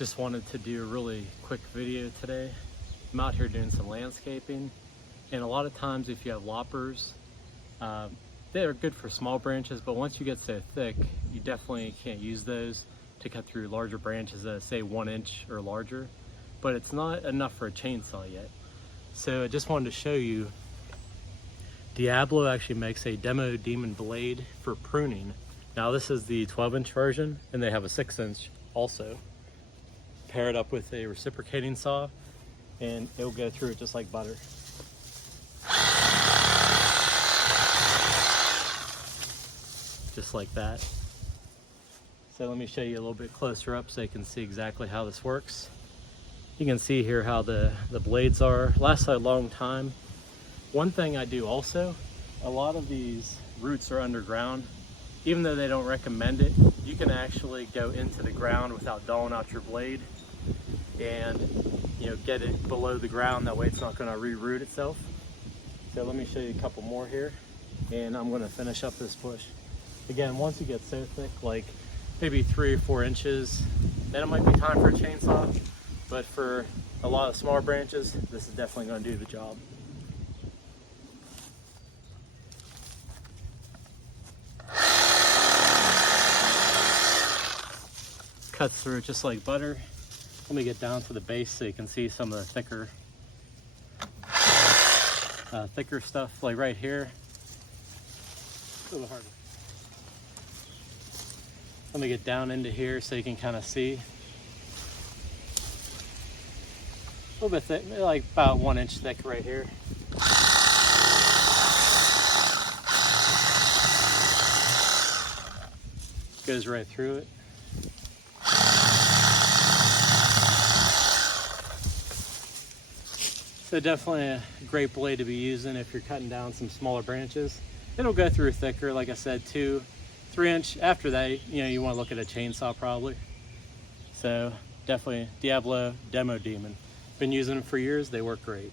Just wanted to do a really quick video today. I'm out here doing some landscaping, and a lot of times if you have loppers, they're good for small branches, but once you get so thick, you definitely can't use those to cut through larger branches that say 1 inch or larger, but it's not enough for a chainsaw yet. So I just wanted to show you, Diablo actually makes a demo demon blade for pruning. Now this is the 12-inch version, and they have a 6-inch also. Pair it up with a reciprocating saw, and it'll go through it just like butter. Just like that. So let me show you a little bit closer up so you can see exactly how this works. You can see here how the blades are. Lasts a long time. One thing I do also, a lot of these roots are underground. Even though they don't recommend it, you can actually go into the ground without dulling out your blade and get it below the ground. That way it's not going to re-root itself. So let me show you a couple more here, and I'm going to finish up this bush. Again, once you get so thick, like maybe 3 or 4 inches, then it might be time for a chainsaw. But for a lot of smaller branches, this is definitely going to do the job. Cuts through it just like butter. Let me get down to the base so you can see some of the thicker stuff, like right here. A little harder. Let me get down into here so you can kind of see. A little bit thick, like about 1 inch thick right here. Goes right through it. So definitely a great blade to be using if you're cutting down some smaller branches. It'll go through thicker, like I said, 2-3 inch. After that, you want to look at a chainsaw probably. So definitely Diablo Demo Demon. Been using them for years, they work great.